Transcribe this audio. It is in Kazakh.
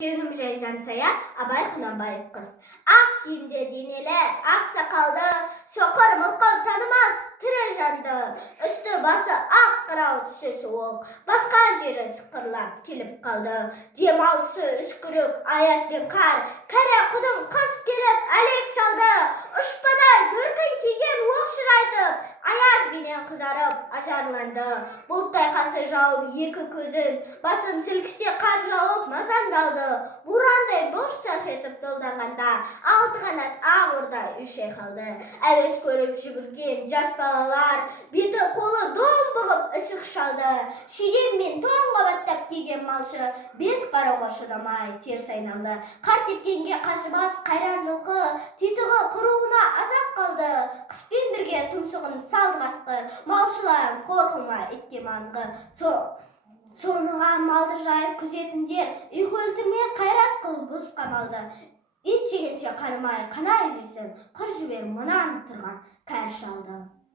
Gönlüm Jansaya, Abay Құнанбаев қыз. Ақ киімді денелі, ақ сақалды, соқыр мылқау танымас тірі жанды. Үсті басы ақ қырау түсі суық, басқан жері сықырлап келіп қалды. Демалысы үскірік, аяз бен қар, кәрі құдың қыс келіп әлек салды. Ұшпадай бөркін киген оқ шырайтып, аяз бенен қызарып ажарланды. Бұлттай қасы жауып екі көзін, басын сілкісе қар жауып мазандалды. Бурандай бош сақ етіп долданғанда, алты қанат ақ орда үйше қалды. Әуес көріп жүгірген жас балалар, беті қолы дом бұғып үсік шалды. Шидем мен тон қабаттап киген малшы, бет қарауға шыдамай теріс айналды. Қар тепкенге қажыбас қайран жылқы, титығы құруына азап қалды. Қыспен бірге тұмсығын салды қасқыр, малшылар қорқылма итке маңғы. Соныға малды жайып күзетіндер, ұйқы өлтірмес қайрат қыл бұз қамалды. Ит жегенше қанымай қанай жейсін, қыр жібер мұнан тұрған кәр шалды.